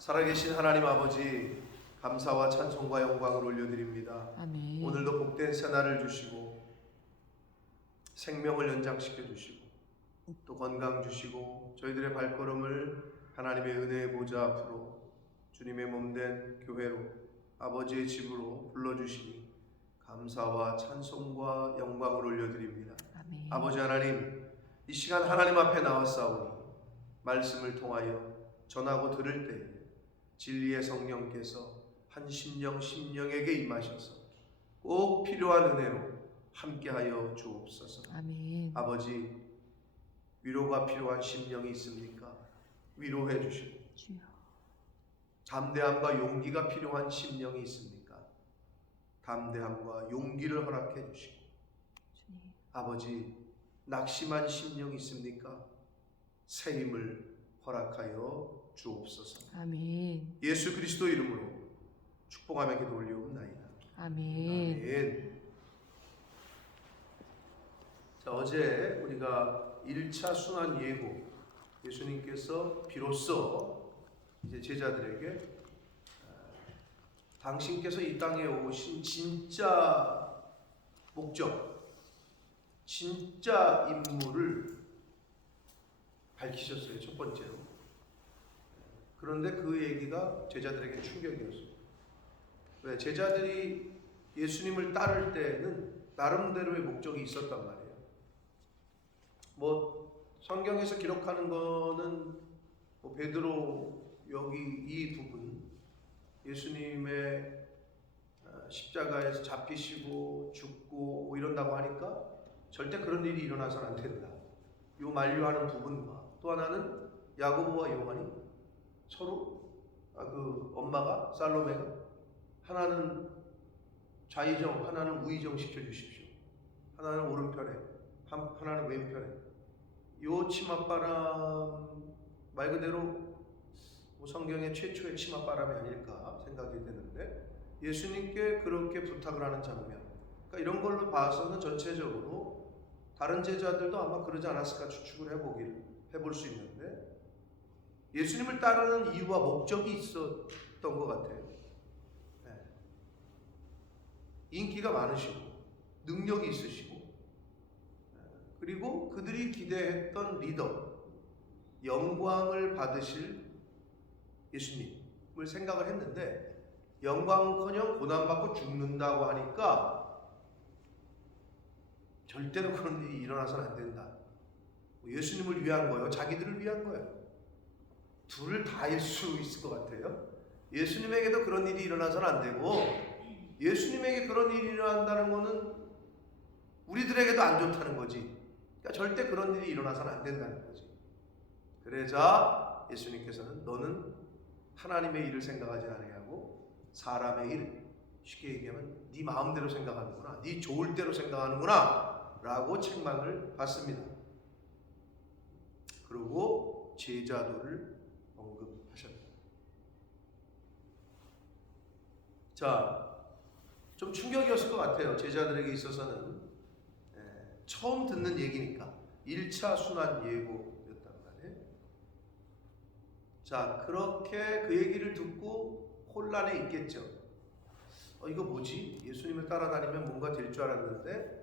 살아계신 하나님 아버지, 감사와 찬송과 영광을 올려드립니다. 아멘. 오늘도 복된 새날을 주시고 생명을 연장시켜 주시고 또 건강 주시고 저희들의 발걸음을 하나님의 은혜의 보좌 앞으로 주님의 몸된 교회로 아버지의 집으로 불러주시니 감사와 찬송과 영광을 올려드립니다. 아멘. 아버지 하나님, 이 시간 하나님 앞에 나왔사오니 말씀을 통하여 전하고 들을 때에 진리의 성령께서 한 심령에게 임하셔서 꼭 필요한 은혜로 함께하여 주옵소서. 아멘. 아버지, 위로가 필요한 심령이 있습니까? 위로해 주시고, 주여. 담대함과 용기가 필요한 심령이 있습니까? 담대함과 용기를 허락해 주시고, 주님. 아버지, 낙심한 심령이 있습니까? 새 힘을 허락하여 주옵소서. 아멘. 예수 그리스도 이름으로 축복하며 기도 올리옵나이다. 아멘. 아멘. 자, 어제 우리가 1차 순환 예고, 예수님께서 비로소 이제 제자들에게 당신께서 이 땅에 오신 진짜 목적, 진짜 임무를 밝히셨어요. 첫 번째로. 그런데 그 얘기가 제자들에게 충격이었어요. 왜? 제자들이 예수님을 따를 때는 나름대로의 목적이 있었단 말이에요. 성경에서 기록하는 거는 베드로 여기 이 두 분 예수님의 십자가에서 잡히시고 죽고 이런다고 하니까 절대 그런 일이 일어나서는 안 된다. 요 만류하는 부분과 또 하나는 야고보와 요한이 서로 엄마가 살로메가 하나는 좌의정, 하나는 우의정 시켜주십시오. 하나는 오른편에, 하나는 왼편에. 요 치맛바람 말 그대로 성경의 최초의 치맛바람이 아닐까 생각이 되는데 예수님께 그렇게 부탁을 하는 장면. 그러니까 이런 걸로 봐서는 전체적으로 다른 제자들도 아마 그러지 않았을까 추측을 해볼 수 있는데 예수님을 따르는 이유와 목적이 있었던 것 같아요. 네. 인기가 많으시고 능력이 있으시고 그리고 그들이 기대했던 리더, 영광을 받으실 예수님을 생각을 했는데 영광은커녕 고난받고 죽는다고 하니까 절대로 그런 일이 일어나서는 안 된다. 예수님을 위한 거예요? 자기들을 위한 거예요? 둘을 다일 수 있을 것 같아요. 예수님에게도 그런 일이 일어나서는 안 되고 예수님에게 그런 일이 일어난다는 거는 우리들에게도 안 좋다는 거지. 그러니까 절대 그런 일이 일어나서는 안 된다는 거지. 그러자 예수님께서는 너는 하나님의 일을 생각하지 아니하고 사람의 일, 쉽게 얘기하면 네 마음대로 생각하는구나, 네 좋을 대로 생각하는구나 라고 책망을 받습니다. 그리고 제자도를 언급하셨다. 자, 좀 충격이었을 것 같아요. 제자들에게 있어서는 처음 듣는 얘기니까 1차 순환 예고였단 말이에요. 자, 그렇게 그 얘기를 듣고 혼란에 있겠죠. 이거 뭐지? 예수님을 따라다니면 뭔가 될 줄 알았는데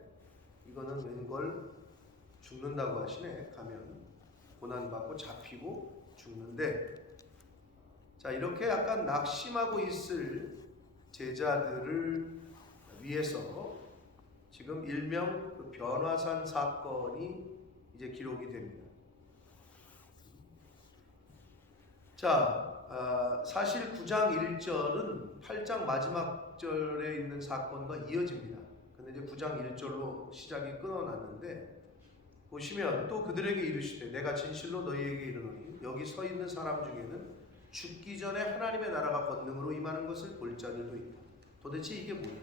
이거는 웬걸 죽는다고 하시네. 가면 고난받고 잡히고 죽는데, 자, 이렇게 약간 낙심하고 있을 제자들을 위해서 지금 일명 그 변화산 사건이 이제 기록이 됩니다. 자, 사실 9장 1절은 8장 마지막 절에 있는 사건과 이어집니다. 근데 이제 9장 1절로 시작이 끊어놨는데 보시면 또 그들에게 이르시되 내가 진실로 너희에게 이르노니 여기 서 있는 사람 중에는 죽기 전에 하나님의 나라가 권능으로 임하는 것을 볼 자들도 있다. 도대체 이게 뭐냐?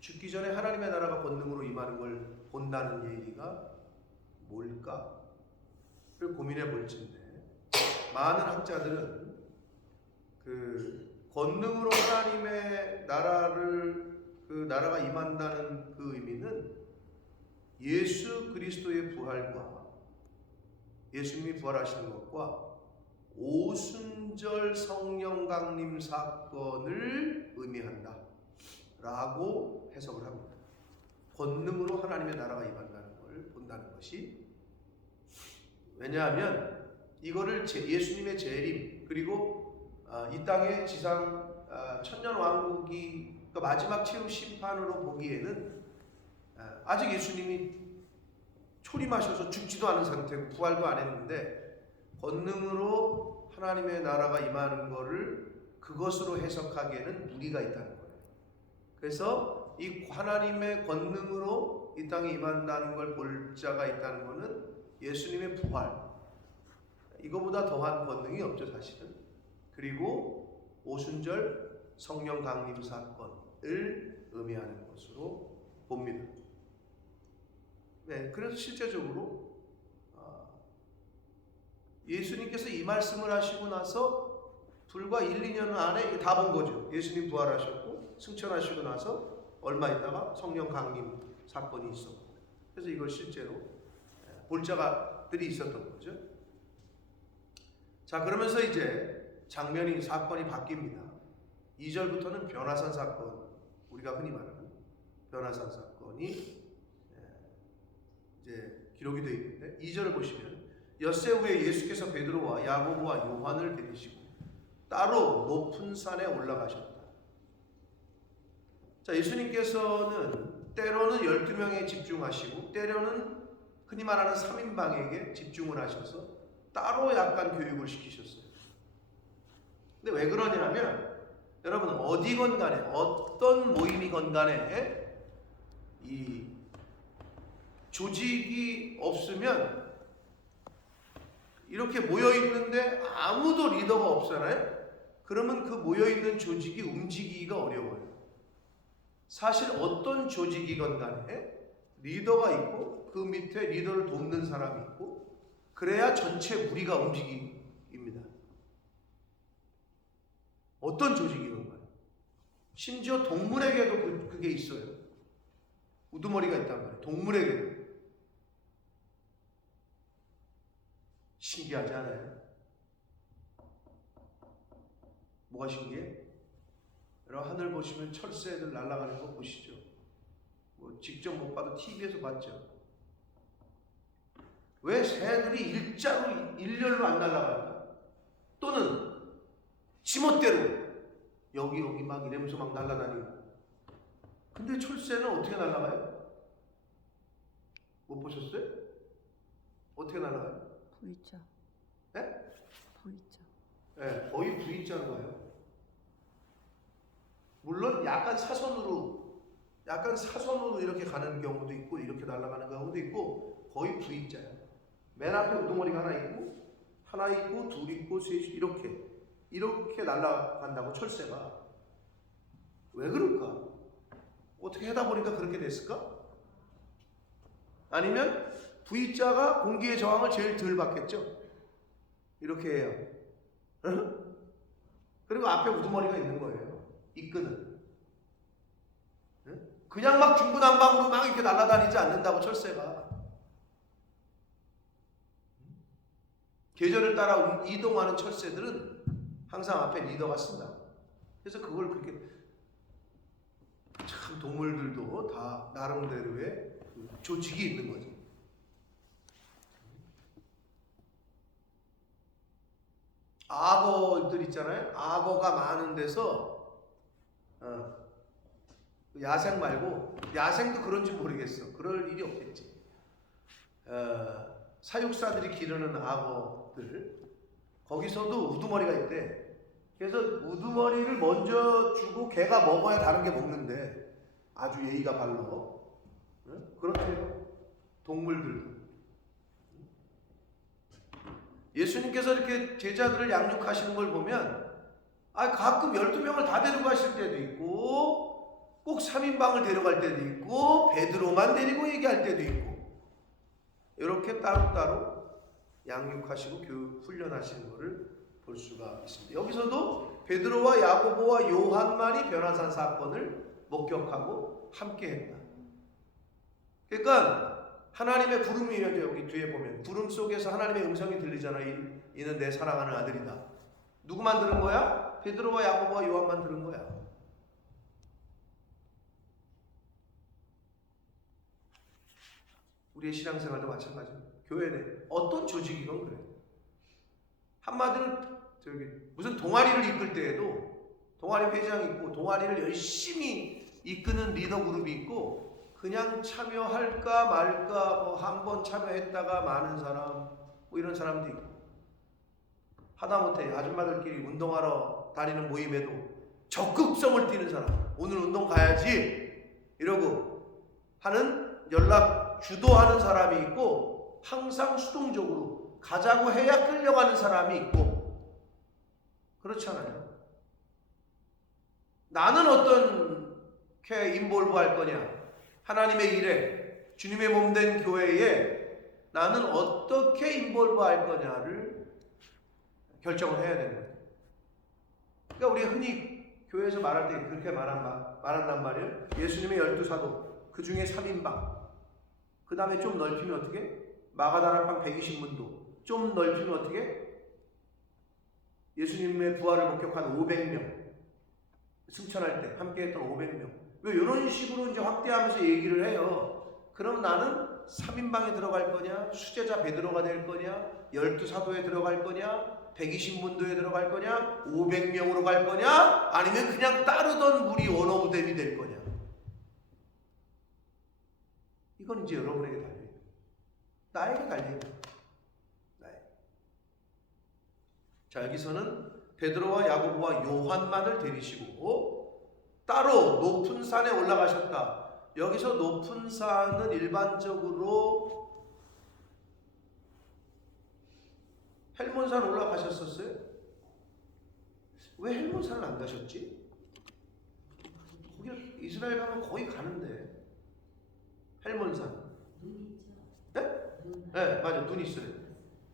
죽기 전에 하나님의 나라가 권능으로 임하는 걸 본다는 얘기가 뭘까를 고민해 볼 텐데 많은 학자들은 그 권능으로 하나님의 나라가 임한다는 그 의미는 예수 그리스도의 부활과 예수님이 부활하시는 것과 오순절 성령 강림 사건을 의미한다 라고 해석을 합니다. 권능으로 하나님의 나라가 임한다는 걸 본다는 것이, 왜냐하면 이거를 예수님의 재림 그리고 이 땅의 지상 천년 왕국이 그러니까 마지막 최후 심판으로 보기에는 아직 예수님이 초림하셔서 죽지도 않은 상태고 부활도 안 했는데 권능으로 하나님의 나라가 임하는 것을 그것으로 해석하기에는 무리가 있다는 거예요. 그래서 이 하나님의 권능으로 이 땅에 임한다는 걸 볼 자가 있다는 것은 예수님의 부활, 이거보다 더한 권능이 없죠 사실은. 그리고 오순절 성령 강림 사건을 의미하는 것으로 봅니다. 네, 그래서 실제적으로 예수님께서 이 말씀을 하시고 나서 불과 1, 2년 안에 다 본 거죠. 예수님 부활하셨고 승천하시고 나서 얼마 있다가 성령 강림 사건이 있었고, 그래서 이걸 실제로 볼 자가들이 있었던 거죠. 자, 그러면서 이제 장면이 사건이 바뀝니다. 2절부터는 변화산 사건, 우리가 흔히 말하는 변화산 사건이 이제 기록이 되어 있는데, 2절을 보시면 엿새 후에 예수께서 베드로와 야고보와 요한을 데리시고 따로 높은 산에 올라가셨다. 자, 예수님께서는 때로는 12명에 집중하시고 때로는 흔히 말하는 3인방에게 집중을 하셔서 따로 약간 교육을 시키셨어요. 근데 왜 그러냐면 여러분 어디건 간에 어떤 모임이건 간에 이 조직이 없으면 이렇게 모여있는데 아무도 리더가 없잖아요. 그러면 그 모여있는 조직이 움직이기가 어려워요. 사실 어떤 조직이건 간에 리더가 있고 그 밑에 리더를 돕는 사람이 있고 그래야 전체 무리가 움직입니다. 어떤 조직이건 간에. 심지어 동물에게도 그게 있어요. 우두머리가 있단 말이에요. 동물에게도. 신기하지 않아요? 뭐가 신기해? 여러분 하늘 보시면 철새들 날아가는 거 보시죠. 뭐 직접 못 봐도 TV에서 봤죠. 왜 새들이 일렬로 안 날아갈까? 또는 지멋대로 여기 막 이러면서 막 날아다니고. 근데 철새는 어떻게 날아가요? 못 보셨어요? 어떻게 날아가요? V자. 네? V자. 네, 거의 V자로 가요. 물론 약간 사선으로 이렇게 가는 경우도 있고 이렇게 날아가는 경우도 있고 거의 V자예요. 맨 앞에 우두머리가 하나 있고 둘 있고 셋 이렇게 날아간다고 철새가. 왜 그럴까? 어떻게 하다 보니까 그렇게 됐을까? 아니면 V자가 공기의 저항을 제일 덜 받겠죠? 이렇게 해요. 그리고 앞에 우두머리가 있는 거예요. 이끄는. 그냥 막 중구난방으로 막 이렇게 날아다니지 않는다고 철새가. 계절을 따라 이동하는 철새들은 항상 앞에 리더가 쓴다. 그래서 그걸 그렇게 참 동물들도 다 나름대로의 조직이 있는 거죠. 악어들 있잖아요. 악어가 많은 데서 야생 말고 야생도 그런지 모르겠어. 그럴 일이 없겠지. 사육사들이 기르는 악어들 거기서도 우두머리가 있대. 그래서 우두머리를 먼저 주고 걔가 먹어야 다른 게 먹는데 아주 예의가 발로. 그렇대요. 동물들도. 예수님께서 이렇게 제자들을 양육하시는 걸 보면 가끔 12명을 다 데려가실 때도 있고 꼭 3인방을 데려갈 때도 있고 베드로만 데리고 얘기할 때도 있고 이렇게 따로따로 양육하시고 교육 훈련하시는 것을 볼 수가 있습니다. 여기서도 베드로와 야고보와 요한만이 변화산 사건을 목격하고 함께 했다. 그러니까 하나님의 구름이 여기 뒤에 보면 구름 속에서 하나님의 음성이 들리잖아요. 이는 내 사랑하는 아들이다. 누구만 들은 거야? 베드로와 야고보와 요한만 들은 거야. 우리의 신앙생활도 마찬가지입니다. 교회는 어떤 조직이건 그래. 한마디로 무슨 동아리를 이끌 때에도 동아리 회장이 있고 동아리를 열심히 이끄는 리더 그룹이 있고 그냥 참여할까 말까 뭐 한 번 참여했다가 마는 사람 뭐 이런 사람도 있고 하다못해 아줌마들끼리 운동하러 다니는 모임에도 적극성을 띠는 사람 오늘 운동 가야지 이러고 하는 연락 주도하는 사람이 있고 항상 수동적으로 가자고 해야 끌려가는 사람이 있고 그렇잖아요. 나는 어떻게 인볼브 할 거냐? 하나님의 일에 주님의 몸된 교회에 나는 어떻게 인볼브 할 거냐를 결정을 해야 되는 거예요. 그러니까 우리 흔히 교회에서 말할 때 그렇게 말한단 말이에요. 예수님의 12사도 그 중에 3인방 그 다음에 좀 넓히면 어떻게? 마가다락방 120문도 좀 넓히면 어떻게? 예수님의 부활을 목격한 500명 승천할 때 함께했던 500명 왜 이런 식으로 이제 확대하면서 얘기를 해요. 그럼 나는 3인방에 들어갈 거냐? 수제자 베드로가 될 거냐? 12사도에 들어갈 거냐? 120문도에 들어갈 거냐? 500명으로 갈 거냐? 아니면 그냥 따르던 무리 원 오브 댐이 될 거냐? 이건 이제 여러분에게 달려요. 나에게 달려요. 자, 여기서는 베드로와 야고보와 요한만을 데리시고 따로 높은 산에 올라가셨다. 여기서 높은 산은 일반적으로 헬몬산 올라가셨었어요? 왜 헬몬산을 안 가셨지? 거기 이스라엘 가면 거의 가는데 헬몬산. 네? 네, 맞아. 눈 있어요.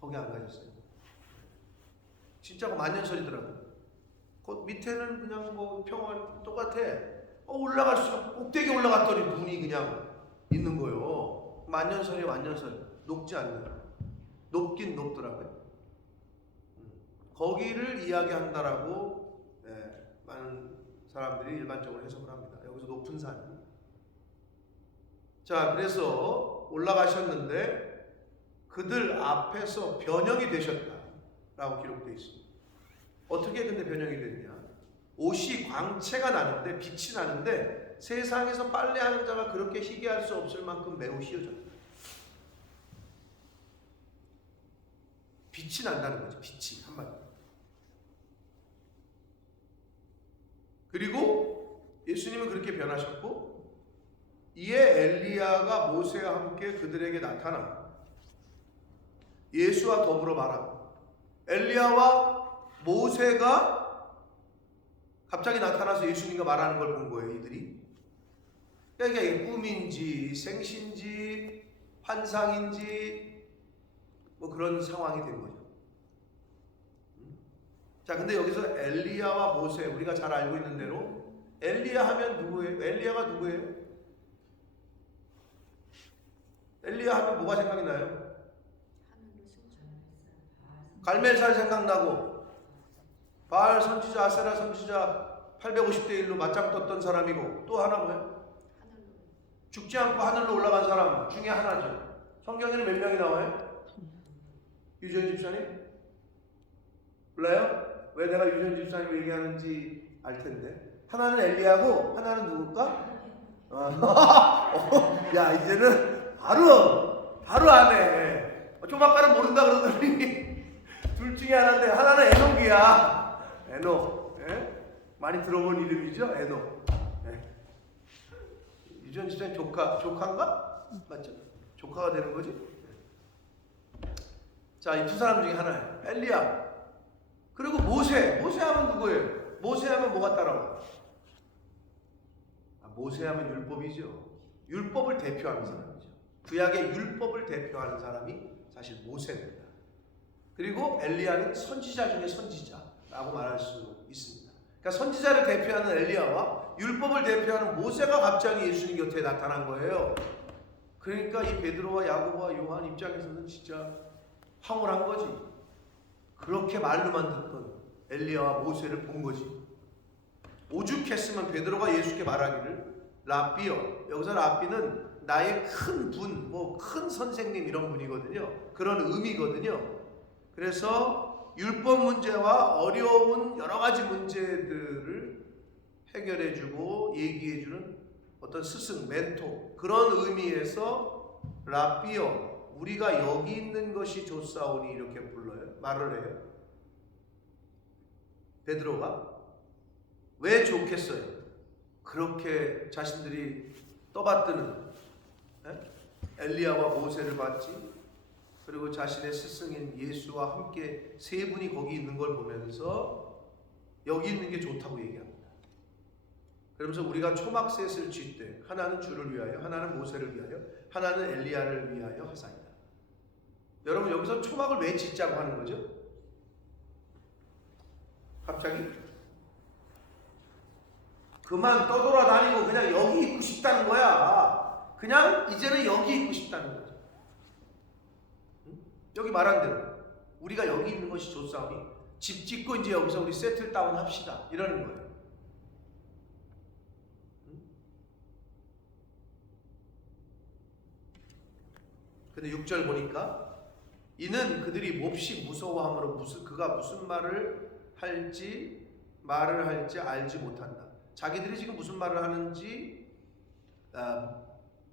거기 안 가셨어요. 진짜 만년설이더라고요. 그 밑에는 그냥 뭐 평원 똑같아. 올라갈수록 꼭대기 올라갔더니 눈이 그냥 있는 거예요. 만년설이 만년설. 녹지 않는. 높긴 높더라고요. 거기를 이야기한다라고 많은 사람들이 일반적으로 해석을 합니다. 여기서 높은 산. 자, 그래서 올라가셨는데 그들 앞에서 변형이 되셨다라고 기록되어 있습니다. 어떻게 근데 변형이 됐냐? 옷이 광채가 나는데 빛이 나는데 세상에서 빨래하는 자가 그렇게 희귀할 수 없을 만큼 매우 희어졌다. 빛이 난다는 거죠. 빛이 한마디. 그리고 예수님은 그렇게 변하셨고 이에 엘리야가 모세와 함께 그들에게 나타나 예수와 더불어 말하고 엘리야와 모세가 갑자기 나타나서 예수님과 말하는 걸 본 거예요. 이들이. 그러니까 이게 꿈인지 생신지 환상인지 뭐 그런 상황이 된 거죠. 자, 근데 여기서 엘리야와 모세 우리가 잘 알고 있는 대로 엘리야 하면 누구예요? 엘리야가 누구예요? 엘리야 하면 뭐가 생각이 나요? 갈멜살 생각나고 바알 선지자, 아세라 선지자 850대 1로 맞짱 떴던 사람이고 또 하나 뭐예요? 죽지 않고 하늘로 올라간 사람 중에 하나죠. 성경에는 몇 명이 나와요? 유전 집사님? 몰라요? 왜 내가 유전 집사님 얘기하는지 알 텐데. 하나는 엘리야고 하나는 누굴까? 야, 이제는 바로 아네. 좀 아까는 모른다 그러더니 둘 중에 하나인데 하나는 에녹이야. 에녹. 많이 들어본 이름이죠? 에녹. 유전 집사님 조카인가? 맞죠? 조카가 되는 거지? 자, 이 두 사람 중에 하나예요. 엘리야. 그리고 모세 하면 누구예요? 모세 하면 뭐가 따라와? 모세 하면 율법이죠. 율법을 대표하는 사람이죠. 구약의 율법을 대표하는 사람이 사실 모세입니다. 그리고 엘리야는 선지자 중에 선지자라고 말할 수 있습니다. 그러니까 선지자를 대표하는 엘리야와 율법을 대표하는 모세가 갑자기 예수님 곁에 나타난 거예요. 그러니까 이 베드로와 야고보와 요한 입장에서는 진짜 황홀한 거지. 그렇게 말로만 듣던 엘리야와 모세를 본 거지. 오죽했으면 베드로가 예수께 말하기를 랍비여, 여기서 랍비는 나의 큰 분, 뭐 큰 선생님 이런 분이거든요. 그런 의미거든요. 그래서 율법 문제와 어려운 여러 가지 문제들을 해결해주고 얘기해주는 어떤 스승, 멘토, 그런 의미에서 랍비여, 우리가 여기 있는 것이 좋사오니 이렇게 불러요. 말을 해요. 베드로가 왜 좋겠어요? 그렇게 자신들이 떠받드는 엘리야와 모세를 봤지, 그리고 자신의 스승인 예수와 함께 세 분이 거기 있는 걸 보면서 여기 있는 게 좋다고 얘기합니다. 그러면서 우리가 초막셋을 쥘 때 하나는 주를 위하여, 하나는 모세를 위하여, 하나는 엘리야를 위하여 하사이다. 여러분, 여기서 초막을 왜 짓자고 하는 거죠? 갑자기 그만 떠돌아다니고 그냥 여기 있고 싶다는 거야. 그냥 이제는 여기 있고 싶다는 거죠. 여기 말한 대로 우리가 여기 있는 것이 좋사오니 집 짓고 이제 여기서 우리 세틀 다운 합시다, 이러는 거예요. 근데 6절 보니까 이는 그들이 몹시 무서워함으로 그가 무슨 말을 할지 알지 못한다. 자기들이 지금 무슨 말을 하는지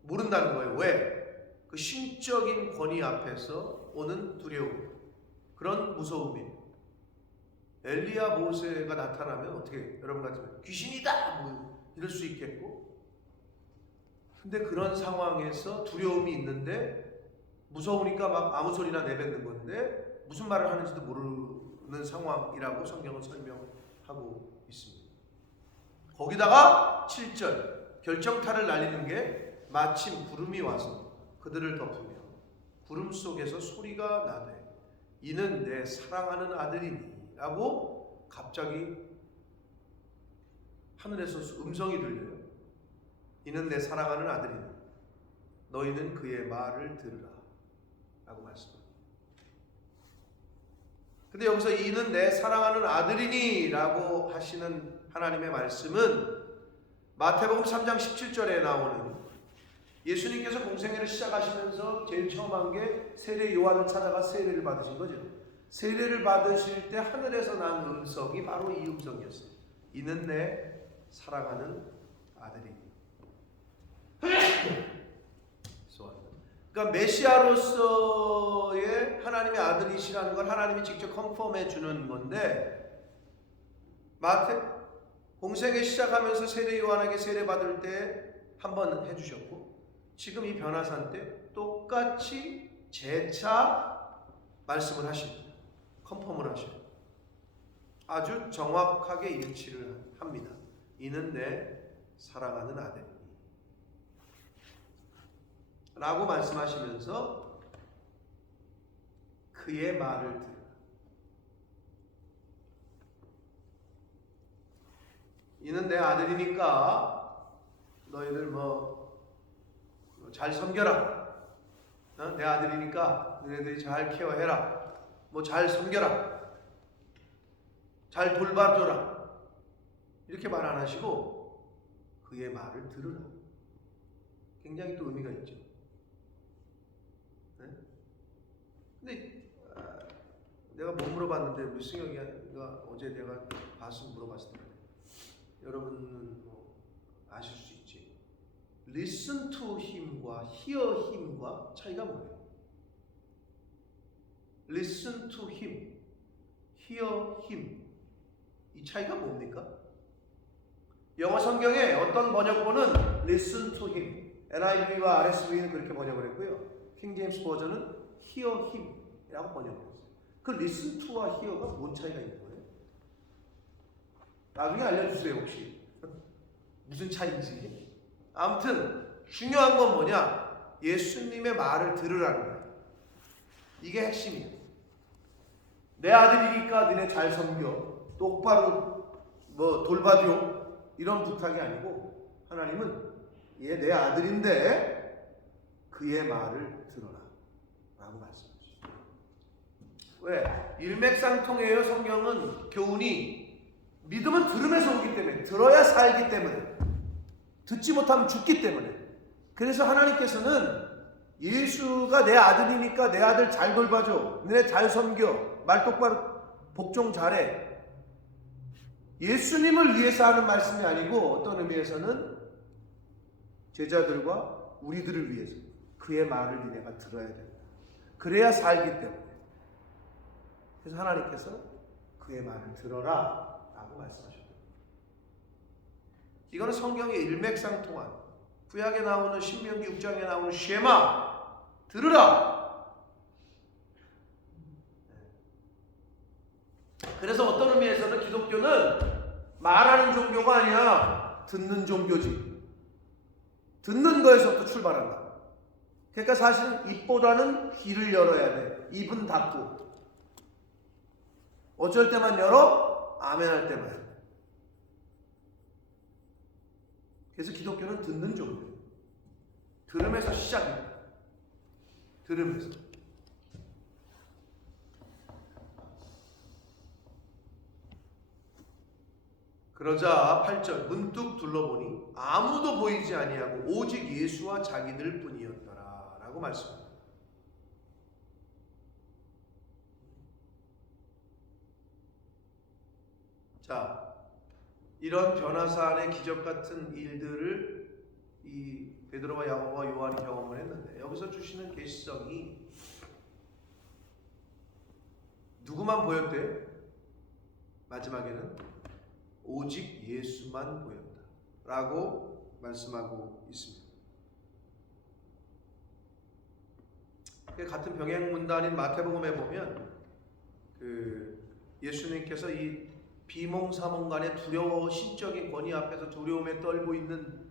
모른다는 거예요. 왜? 그 신적인 권위 앞에서 오는 두려움, 그런 무서움이. 엘리야 모세가 나타나면 어떻게, 여러분 같으면 귀신이다 뭐 이럴 수 있겠고, 근데 그런 상황에서 두려움이 있는데 무서우니까 막 아무 소리나 내뱉는 건데 무슨 말을 하는지도 모르는 상황이라고 성경은 설명하고 있습니다. 거기다가 7절 결정타를 날리는 게 마침 구름이 와서 그들을 덮으며 구름 속에서 소리가 나되 이는 내 사랑하는 아들이니 라고 갑자기 하늘에서 음성이 들려요. 이는 내 사랑하는 아들이니 너희는 그의 말을 들으라 라고 말씀합니다. 근데 여기서 이는 내 사랑하는 아들이니 라고 하시는 하나님의 말씀은 마태복음 3장 17절에 나오는, 예수님께서 공생애를 시작하시면서 제일 처음 한 게 세례 요한을 찾아가 세례를 받으신 거죠. 세례를 받으실 때 하늘에서 난 음성이 바로 이 음성이었어요. 이는 내 사랑하는 아들이니. 그러니까 메시아로서의 하나님의 아들이시라는 걸 하나님이 직접 컨펌해 주는 건데, 마태 공생애 시작하면서 세례 요한에게 세례 받을 때 한 번 해주셨고, 지금 이 변화산 때 똑같이 재차 말씀을 하십니다. 컨펌을 하셔요. 아주 정확하게 일치를 합니다. 이는 내 사랑하는 아들 라고 말씀하시면서 그의 말을 들으라. 이는 내 아들이니까 너희들 잘 섬겨라. 내 아들이니까 너희들이 잘 케어해라. 잘 섬겨라. 잘 돌봐줘라. 이렇게 말 안 하시고 그의 말을 들으라. 굉장히 또 의미가 있죠. 근데 내가 못 물어봤는데 우리 승혁이가 어제 내가 봤으면 물어봤을 텐데, 여러분은 아실 수 있지. Listen to him과 hear him과 차이가 뭐예요? Listen to him, hear him, 이 차이가 뭡니까? 영어 성경에 어떤 번역본은 Listen to him, NIV와 RSV는 그렇게 번역을 했고요. 킹 제임스 버전은 hear him 라고 번역했어요. 그 listen to와 hear가 뭔 차이가 있는 거예요? 나중에 알려주세요. 혹시 무슨 차이인지. 아무튼 중요한 건 뭐냐? 예수님의 말을 들으라는 거예요. 이게 핵심이에요. 내 아들이니까 너네 잘 섬겨, 똑바로 돌봐줘, 이런 부탁이 아니고, 하나님은 얘 내 아들인데 그의 말을 들어라 라고 말씀하셨어요. 왜? 일맥상통해요. 성경은 교훈이 믿음은 들음에서 오기 때문에, 들어야 살기 때문에, 듣지 못하면 죽기 때문에. 그래서 하나님께서는 예수가 내 아들이니까 내 아들 잘 돌봐줘, 내 잘 섬겨, 말 똑바로 복종 잘해, 예수님을 위해서 하는 말씀이 아니고 어떤 의미에서는 제자들과 우리들을 위해서 그의 말을 니네가 들어야 된다. 그래야 살기 때문에. 그래서 하나님께서 그의 말을 들어라 라고 말씀하셨다. 이거는 성경의 일맥상통한, 구약에 나오는 신명기 6장에 나오는 쉐마, 들으라. 그래서 어떤 의미에서는 기독교는 말하는 종교가 아니야, 듣는 종교지. 듣는 거에서부터 출발한다. 그러니까 사실은 입보다는 귀를 열어야 돼. 입은 닫고. 어쩔 때만 열어? 아멘 할 때만. 그래서 기독교는 듣는 종교예요. 들음에서 시작입니다. 들음에서. 그러자 8절 문득 둘러보니 아무도 보이지 아니하고 오직 예수와 자기들 뿐이었더라 라고 말씀합니다. 자, 이런 변화사안의 기적 같은 일들을 이 베드로와 야고보와 요한이 경험을 했는데, 여기서 주시는 계시성이 누구만 보였대요? 마지막에는 오직 예수만 보였다 라고 말씀하고 있습니다. 같은 병행문단인 마태복음에 보면 예수님께서 이 비몽사몽간의 두려워, 신적인 권위 앞에서 두려움에 떨고 있는,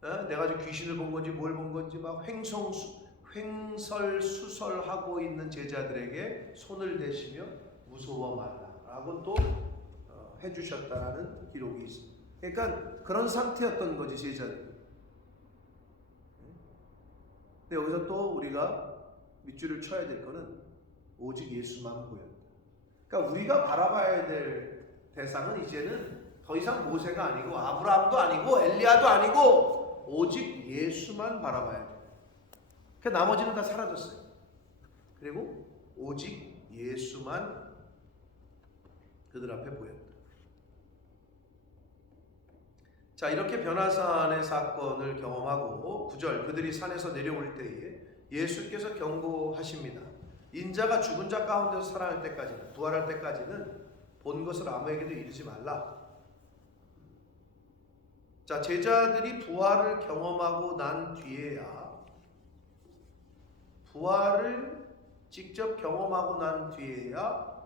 내가 지금 귀신을 본 건지 뭘 본 건지 막 횡설수설하고 있는 제자들에게 손을 대시며 무서워 말라라고 또 해주셨다라는 기록이 있습니다. 그러니까 그런 상태였던 거지, 제자들. 근데 여기서 또 우리가 밑줄을 쳐야 될 거는 오직 예수만 보였다. 그러니까 우리가 바라봐야 될 대상은 이제는 더 이상 모세가 아니고 아브라함도 아니고 엘리야도 아니고 오직 예수만 바라봐야 돼. 그러니까 나머지는 다 사라졌어요. 그리고 오직 예수만 그들 앞에 보였다. 자, 이렇게 변화산의 사건을 경험하고 9절 그들이 산에서 내려올 때에 예수께서 경고하십니다. 인자가 죽은 자 가운데서 살아날 때까지는, 부활할 때까지는 본 것을 아무에게도 이르지 말라. 자, 제자들이 부활을 경험하고 난 뒤에야, 부활을 직접 경험하고 난 뒤에야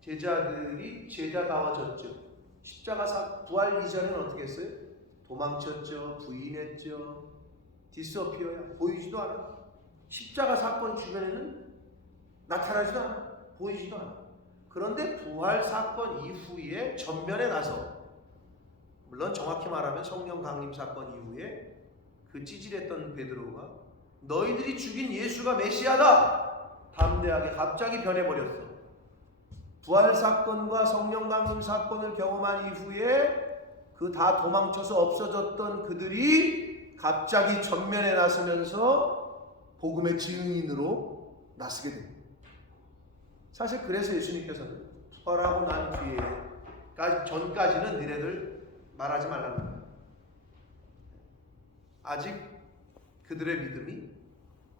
제자들이 제자다워졌죠. 십자가 부활 이전에는 어떻게 했어요? 도망쳤죠, 부인했죠, 디스어피어야, 보이지도 않아. 십자가 사건 주변에는 나타나지도 않아, 보이지도 않아. 그런데 부활 사건 이후에 전면에 나서, 물론 정확히 말하면 성령 강림 사건 이후에 그 찌질했던 베드로가 너희들이 죽인 예수가 메시아다 담대하게 갑자기 변해버렸어. 부활 사건과 성령 강림 사건을 경험한 이후에 그 다 도망쳐서 없어졌던 그들이 갑자기 전면에 나서면서 복음의 증인으로 나서게 됩니다. 사실 그래서 예수님께서는 부활하고 난 뒤에 전까지는 니네들 말하지 말라는 거예요. 아직 그들의 믿음이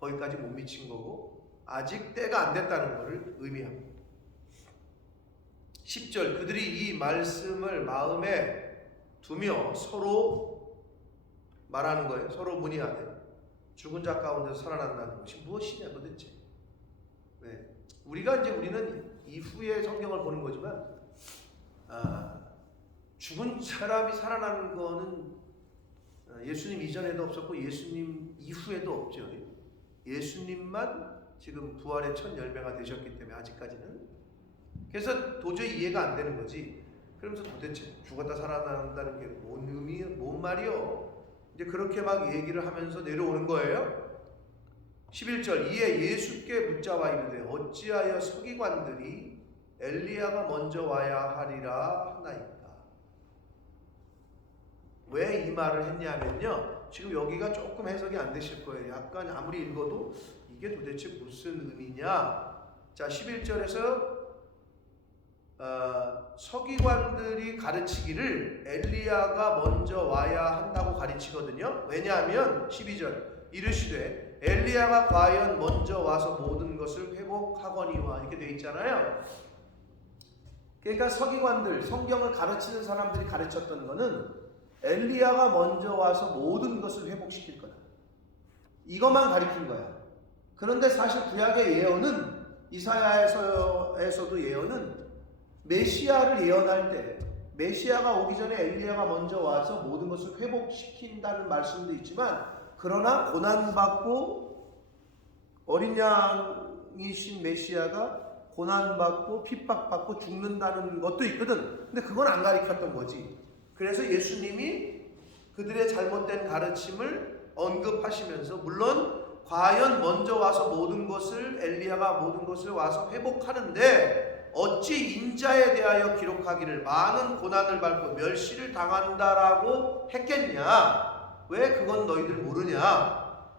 거기까지 못 미친 거고 아직 때가 안 됐다는 것을 의미합니다. 10절 그들이 이 말씀을 마음에 두며 서로 말하는 거예요. 서로 문의하되 죽은 자 가운데서 살아난다는 것이 무엇이냐 도대체. 네. 우리는 이후에 성경을 보는 거지만 죽은 사람이 살아나는 거는 예수님 이전에도 없었고 예수님 이후에도 없죠. 예수님만 지금 부활의 첫 열매가 되셨기 때문에 아직까지는. 그래서 도저히 이해가 안 되는 거지. 그러면서 도대체 죽었다 살아난다는 게 뭔 의미, 뭔 말이요? 이제 그렇게 막 얘기를 하면서 내려오는 거예요. 11절 이에 예수께 묻자와 이르되 어찌하여 서기관들이 엘리야가 먼저 와야 하리라 하나이까. 왜 이 말을 했냐면요, 지금 여기가 조금 해석이 안 되실 거예요. 약간 아무리 읽어도 이게 도대체 무슨 의미냐. 자, 11절에서 서기관들이 가르치기를 엘리야가 먼저 와야 한다고 가르치거든요. 왜냐하면 12절 이르시되 엘리야가 과연 먼저 와서 모든 것을 회복하거니와 이렇게 되어 있잖아요. 그러니까 서기관들, 성경을 가르치는 사람들이 가르쳤던 거는 엘리야가 먼저 와서 모든 것을 회복시킬 거다, 이것만 가르친 거야. 그런데 사실 구약의 예언은, 이사야에서도 예언은 메시아를 예언할 때 메시아가 오기 전에 엘리야가 먼저 와서 모든 것을 회복시킨다는 말씀도 있지만, 그러나 고난받고 어린 양이신 메시아가 고난받고 핍박받고 죽는다는 것도 있거든. 근데 그건 안 가르쳤던 거지. 그래서 예수님이 그들의 잘못된 가르침을 언급하시면서, 물론 과연 먼저 와서 모든 것을, 엘리야가 모든 것을 와서 회복하는데 어찌 인자에 대하여 기록하기를 많은 고난을 받고 멸시를 당한다라고 했겠냐? 왜 그건 너희들 모르냐?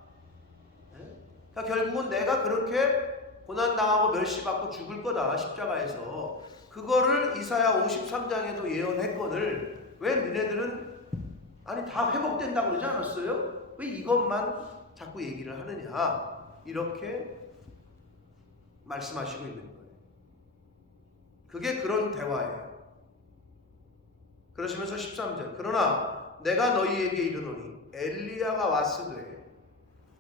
그러니까 결국은 내가 그렇게 고난당하고 멸시받고 죽을 거다, 십자가에서. 그거를 이사야 53장에도 예언했거늘 왜 너네들은 아니 다 회복된다고 그러지 않았어요? 왜 이것만 자꾸 얘기를 하느냐, 이렇게 말씀하시고 있는 거예요. 그게 그런 대화예요. 그러시면서 13절 그러나 내가 너희에게 이르노니 엘리야가 왔으되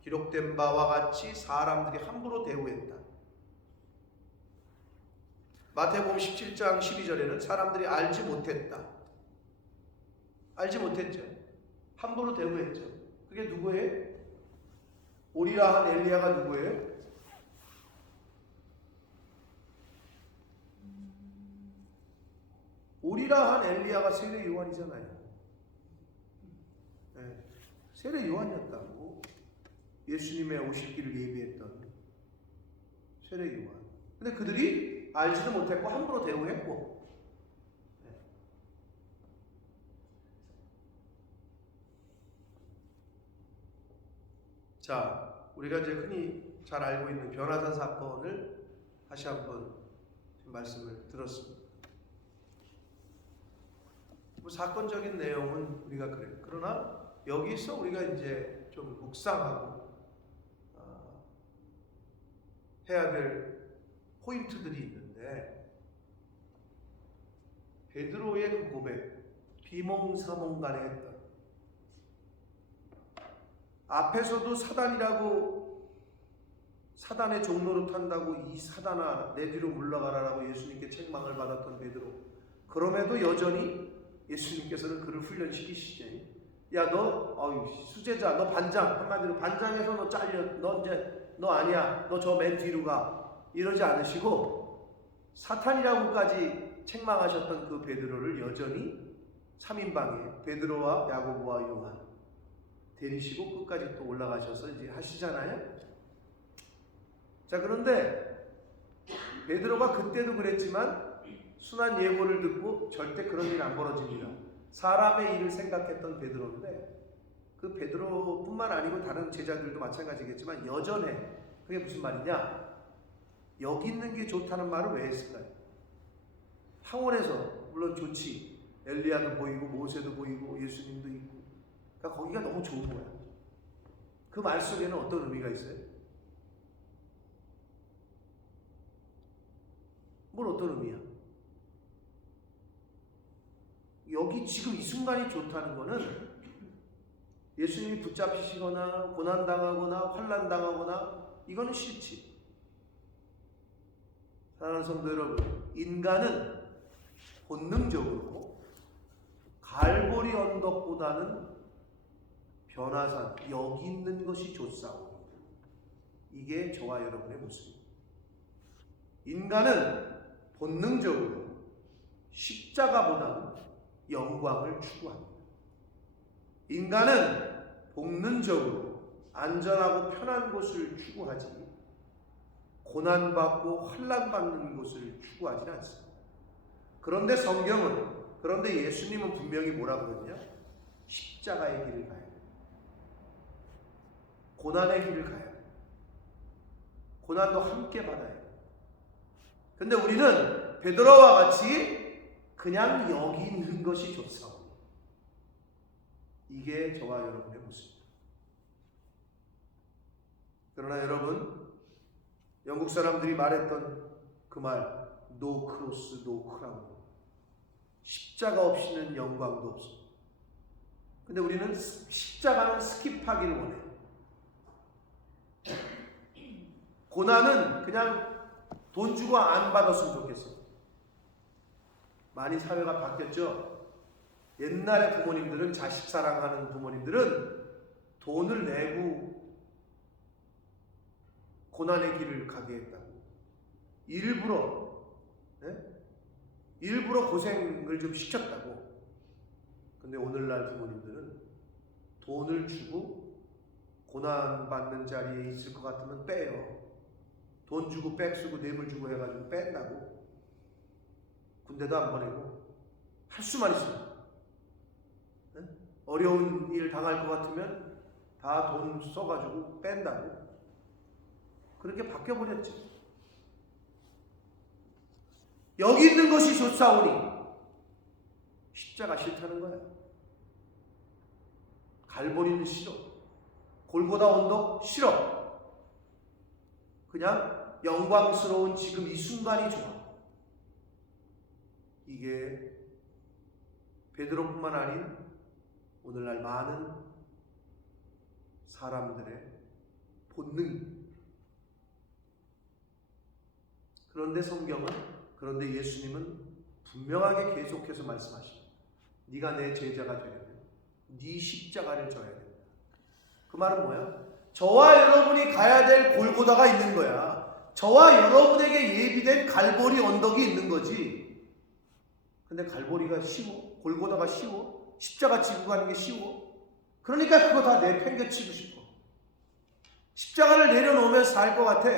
기록된 바와 같이 사람들이 함부로 대우했다. 마태복음 17장 12절에는 사람들이 알지 못했다. 알지 못했죠. 함부로 대우했죠. 그게 누구예요? 오리라 한 엘리야가 누구예요? 오리라 한 엘리야가 세례 요한이잖아요. 네. 세례 요한이었다고. 예수님의 오실 길을 예비했던 세례 요한. 근데 그들이 알지도 못했고 함부로 대우했고. 자, 우리가 이제 흔히 잘 알고 있는 변화산 사건을 다시 한번 말씀을 들었습니다. 뭐 사건적인 내용은 우리가 그래요. 그러나 여기서 우리가 이제 좀 묵상하고 해야 될 포인트들이 있는데, 베드로의 그 고백, 비몽사몽간에 했던, 앞에서도 사단이라고, 사단의 종로로 탄다고 이 사단아 내 뒤로 물러가라라고 예수님께 책망을 받았던 베드로, 그럼에도 여전히 예수님께서는 그를 훈련시키시지. 야 너 수제자, 너 반장, 한마디로 반장에서 너 잘려, 너 이제 너 아니야, 너 저 맨 뒤로 가, 이러지 않으시고 사탄이라고까지 책망하셨던 그 베드로를 여전히 3인방에 베드로와 야고보와 요한 데리시고 끝까지 또 올라가셔서 이제 하시잖아요. 자, 그런데 베드로가 그때도 그랬지만 순한 예고를 듣고 절대 그런 일 안 벌어집니다. 사람의 일을 생각했던 베드로인데, 그 베드로뿐만 아니고 다른 제자들도 마찬가지겠지만 여전해. 그게 무슨 말이냐? 여기 있는 게 좋다는 말을 왜 했을까요? 황홀해서. 물론 좋지. 엘리야도 보이고 모세도 보이고 예수님도 있고. 그러니까 거기가 너무 좋은 거야. 그 말 속에는 어떤 의미가 있어요? 뭘 어떤 의미야? 여기 지금 이 순간이 좋다는 거는 예수님이 붙잡히시거나 고난당하거나 환난당하거나 이거는 싫지. 사랑하는 성도 여러분, 인간은 본능적으로 갈보리 언덕보다는 변화산, 여기 있는 것이 좋사옵니다. 이게 저와 여러분의 모습입니다. 인간은 본능적으로 십자가보다는 영광을 추구합니다. 인간은 복는적으로 안전하고 편한 곳을 추구하지 고난받고 환난받는 곳을 추구하지는 않습니다. 그런데 그런데 예수님은 분명히 뭐라 그러냐? 십자가의 길을 가야 돼. 고난의 길을 가야 돼. 고난도 함께 받아야 돼. 근데 우리는 베드로와 같이 그냥 여기 있는 것이 좋사오니 이게 저와 여러분의 모습입니다. 그러나 여러분, 영국 사람들이 말했던 그 말, 노 크로스 노 크라운, 십자가 없이는 영광도 없어. 근데 우리는 십자가는 스킵하기를 원해. 고난은 그냥 돈 주고 안 받았으면 좋겠어. 많이 사회가 바뀌었죠. 옛날에 부모님들은, 자식 사랑하는 부모님들은 돈을 내고 고난의 길을 가게 했다고. 일부러 고생을 좀 시켰다고. 근데 오늘날 부모님들은 돈을 주고 고난받는 자리에 있을 것 같으면 빼요. 돈 주고 백 쓰고 뇌물 주고 해가지고 뺀다고. 군대도 안 보내고 할 수만 있으면, 어려운 일 당할 것 같으면 다 돈 써가지고 뺀다고. 그렇게 바뀌어버렸지. 여기 있는 것이 좋사오니 십자가 싫다는 거야. 갈보리는 싫어. 골고다 언덕 싫어. 그냥 영광스러운 지금 이 순간이 좋아. 이게 베드로뿐만 아닌 오늘날 많은 사람들의 본능입니다. 그런데 예수님은 분명하게 계속해서 말씀하십니다. 네가 내 제자가 되려면 네 십자가를 져야 된다. 그 말은 뭐야? 저와 여러분이 가야 될 골고다가 있는 거야. 저와 여러분에게 예비된 갈보리 언덕이 있는 거지. 근데 갈보리가 쉬워? 골고다가 쉬워? 십자가 지고 가는 게 쉬워? 그러니까 그거 다 내팽개치고 싶어. 십자가를 내려놓으면 살 것 같아.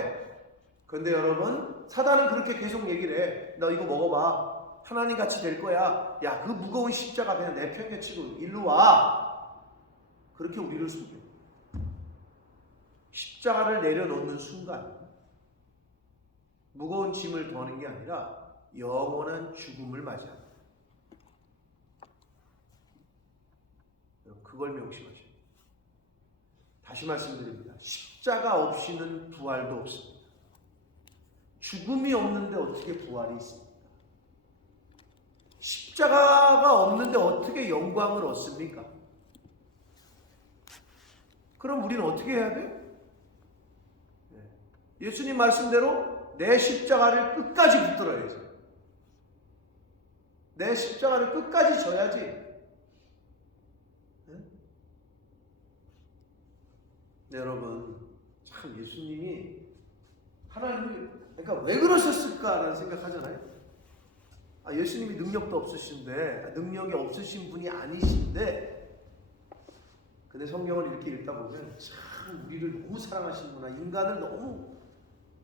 근데 여러분, 사단은 그렇게 계속 얘기를 해. 너 이거 먹어봐. 하나님 같이 될 거야. 야, 그 무거운 십자가 그냥 내팽개치고 일로 와. 그렇게 우리를 속여. 십자가를 내려놓는 순간 무거운 짐을 더는 게 아니라 영원한 죽음을 맞이합니다. 그걸 명심하셔야 돼요. 다시 말씀드립니다. 십자가 없이는 부활도 없습니다. 죽음이 없는데 어떻게 부활이 있습니까? 십자가가 없는데 어떻게 영광을 얻습니까? 그럼 우리는 어떻게 해야 돼? 예수님 말씀대로 내 십자가를 끝까지 붙들어야지. 내 십자가를 끝까지 져야지. 네, 여러분, 참 예수님이 하나님이 그러니까 왜 그러셨을까라는 생각하잖아요. 예수님이 능력도 없으신데, 능력이 없으신 분이 아니신데, 근데 성경을 이렇게 읽다 보면 참 우리를 너무 사랑하시는구나. 인간을 너무,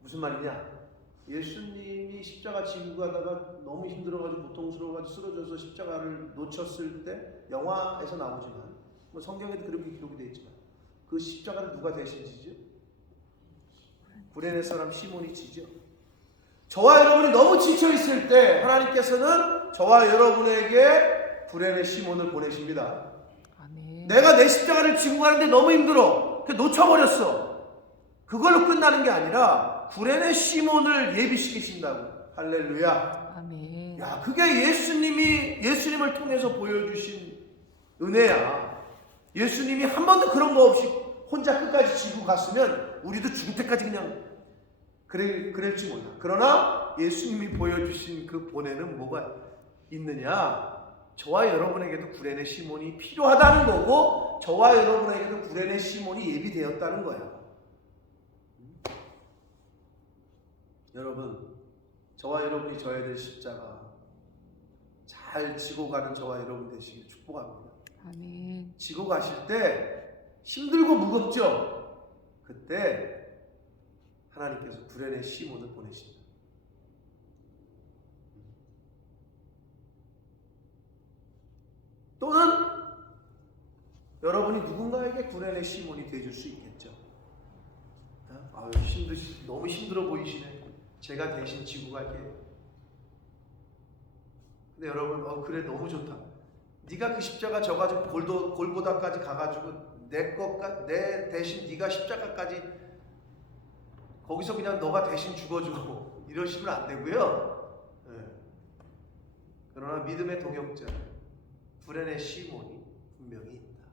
무슨 말이냐? 예수님이 십자가 지고 가다가 너무 힘들어가지고 고통스러워가지고 쓰러져서 십자가를 놓쳤을 때, 영화에서 나오지만, 뭐 성경에도 그렇게 기록이 되어 있지만, 그 십자가를 누가 대신 지죠? 구레네 사람 시몬이 지죠. 저와 여러분이 너무 지쳐있을 때 하나님께서는 저와 여러분에게 구레네 시몬을 보내십니다. 아멘. 내가 내 십자가를 지고 가는데 너무 힘들어. 놓쳐버렸어. 그걸로 끝나는 게 아니라 구레네 시몬을 예비시키신다고. 할렐루야. 아멘. 야, 그게 예수님을 통해서 보여주신 은혜야. 예수님이 한 번도 그런 거 없이 혼자 끝까지 지고 갔으면 우리도 죽을 때까지 그냥 그럴지 몰라. 그러나 예수님이 보여주신 그 본에는 뭐가 있느냐? 저와 여러분에게도 구레네 시몬이 필요하다는 거고, 저와 여러분에게도 구레네 시몬이 예비되었다는 거예요. 여러분, 저와 여러분이 져야 될 십자가 잘 지고 가는 저와 여러분 되시길 축복합니다. 아멘. 지고 가실 때 힘들고 무겁죠. 그때 하나님께서 구레네 시몬을 보내십니다. 또는 여러분이 누군가에게 구레네 시몬이 되어줄 수 있겠죠. 아유, 너무 힘들어 보이시네. 제가 대신 지고 갈게요. 근데 여러분, 그래, 너무 좋다. 네가 그 십자가 져가지고 골고다까지 가가지고 내 대신 네가 십자가까지 거기서 그냥 너가 대신 죽어줘. 이러시면 안 되고요. 네. 그러나 믿음의 동역자 구레네 시몬이 분명히 있다.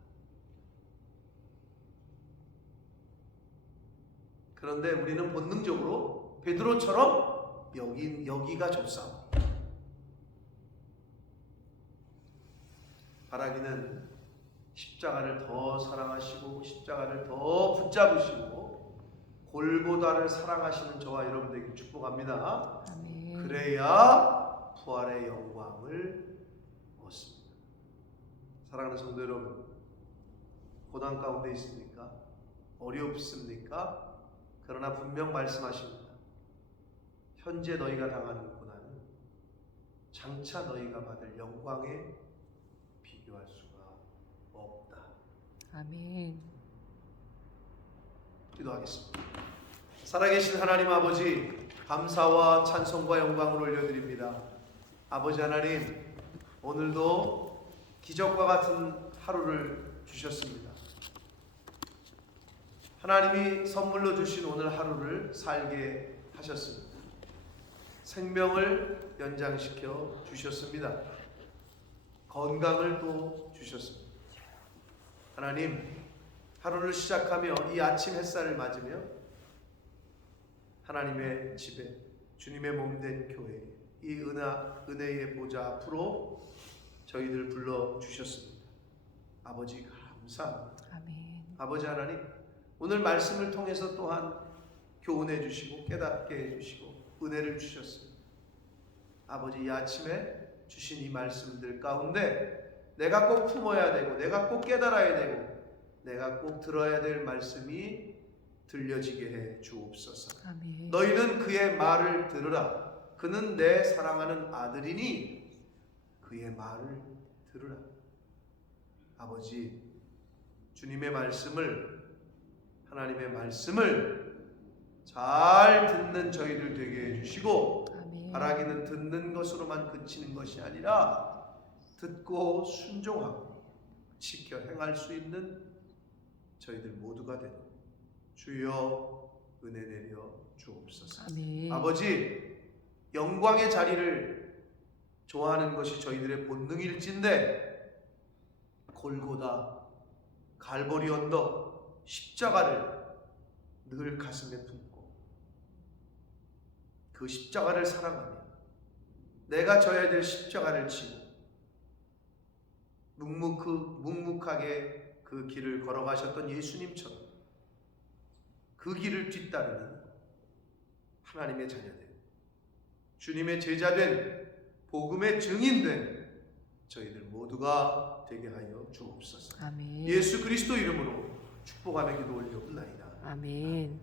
그런데 우리는 본능적으로 베드로처럼 여기가 좁사오. 바라기는 십자가를 더 사랑하시고 십자가를 더 붙잡으시고 골고다를 사랑하시는 저와 여러분들에게 축복합니다. 아멘. 그래야 부활의 영광을 얻습니다. 사랑하는 성도 여러분, 고난 가운데 있습니까? 어렵습니까? 그러나 분명 말씀하십니다. 현재 너희가 당하는 고난은 장차 너희가 받을 영광에 비교할 수가 없다. 아멘. 기도하겠습니다. 살아계신 하나님 아버지, 감사와 찬송과 영광을 올려드립니다. 아버지 하나님, 오늘도 기적과 같은 하루를 주셨습니다. 하나님이 선물로 주신 오늘 하루를 살게 하셨습니다. 생명을 연장시켜 주셨습니다. 건강을 또 주셨습니다. 하나님, 하루를 시작하며 이 아침 햇살을 맞으며 하나님의 집에 주님의 몸된 교회, 이 은혜의 보좌 앞으로 저희들 불러주셨습니다. 아버지 감사합니다. 아멘. 아버지 하나님, 오늘 말씀을 통해서 또한 교훈해 주시고 깨닫게 해주시고 은혜를 주셨습니다. 아버지, 이 아침에 주신 이 말씀들 가운데 내가 꼭 품어야 되고 내가 꼭 깨달아야 되고 내가 꼭 들어야 될 말씀이 들려지게 해 주옵소서. 아멘. 너희는 그의 말을 들으라. 그는 내 사랑하는 아들이니 그의 말을 들으라. 아버지, 주님의 말씀을, 하나님의 말씀을 잘 듣는 저희들 되게 해주시고 아멘. 바라기는 듣는 것으로만 그치는 것이 아니라 듣고 순종하고 지켜 행할 수 있는 저희들 모두가 되도록 주여 은혜 내려 주옵소서. 아멘. 아버지, 영광의 자리를 좋아하는 것이 저희들의 본능일진데 골고다, 갈보리 언덕, 십자가를 늘 가슴에 품고 그 십자가를 사랑하며 내가 져야 될 십자가를 지고 묵묵하게 그 길을 걸어가셨던 예수님처럼 그 길을 뒤따르는 하나님의 자녀들, 주님의 제자된 복음의 증인된 저희들 모두가 되게 하여 주옵소서. 아멘. 예수 그리스도 이름으로 축복하며 기도 올려옵나이다. 아멘.